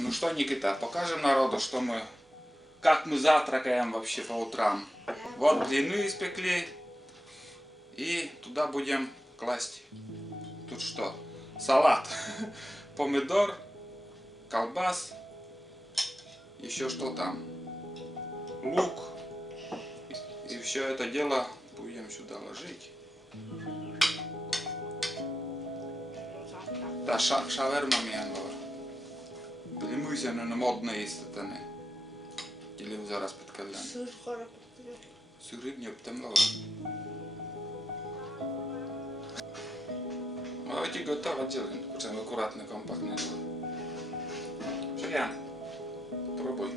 Ну что, Никита, покажем народу, как мы завтракаем вообще по утрам. Вот блины испекли. И туда будем класть. Тут что? Салат. Помидор, колбас. Еще что там? Лук. И все это дело будем сюда ложить. Tää shawarma-mienoa. Limyisen on modna istata ne. Телевизор спеткален. Сыр не птемло. А эти готово делаем. Причем аккуратно, компактно. Шаган, пробуй.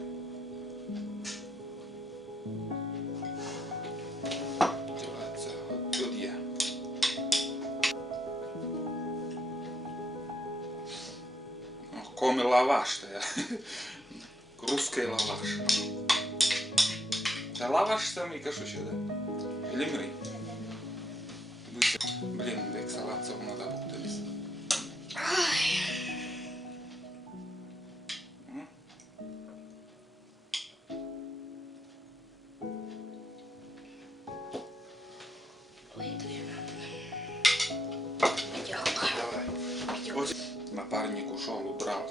Делается оттуда. Коми лаваш, русский лаваш. Да лаваш там и кашу сюда. Или мы? Блин, век салат совно запутались. Давай. Напарник ушел, убрал.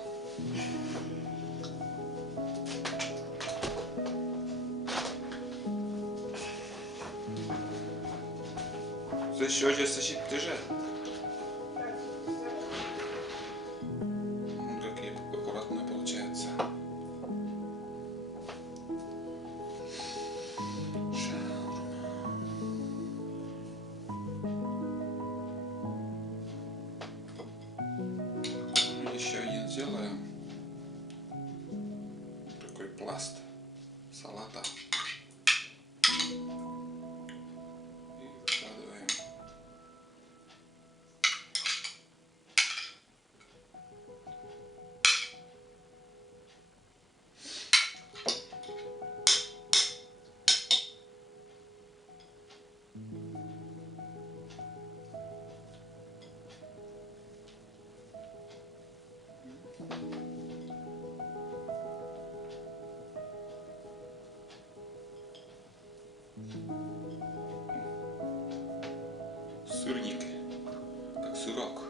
Еще же сочить ты же. Какие аккуратно получается. Еще один сделаем. Такой пласт салата. Сырник, как сырок.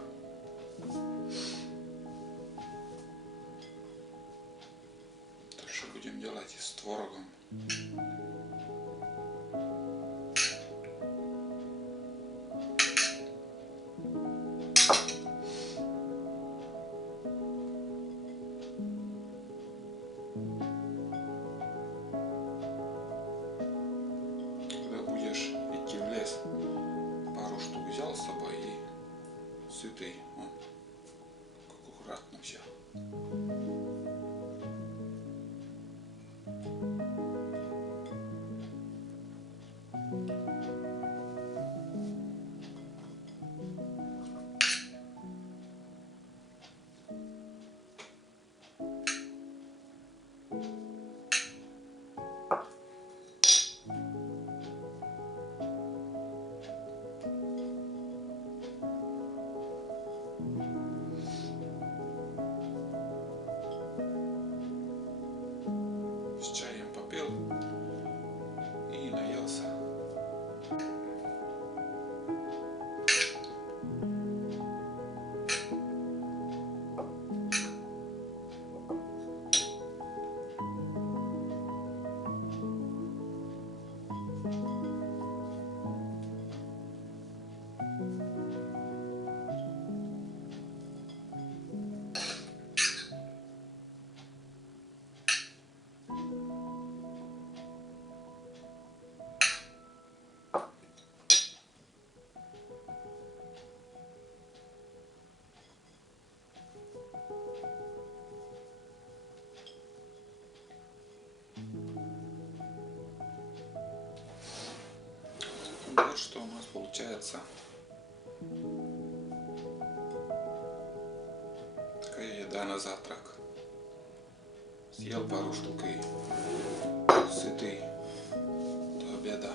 Так что будем делать с творогом. Когда будешь идти в лес, пару штук взял с собой и сытый. Вон, как аккуратно все. С чаем попил и наелся. Вот что у нас получается. Такая еда на завтрак. Съел пару штук и сытый до обеда.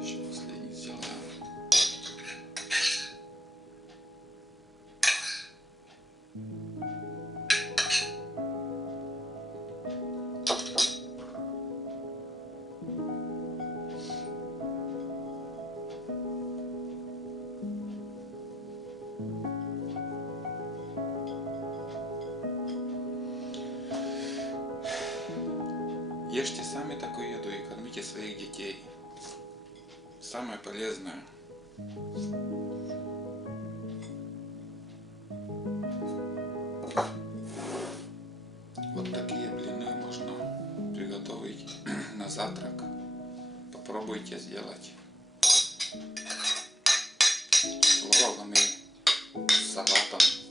Еще последний сделаем. ешьте сами такую еду и кормите своих детей. Самое полезное. Вот такие блины можно приготовить на завтрак. Попробуйте сделать. С творогом и салатом.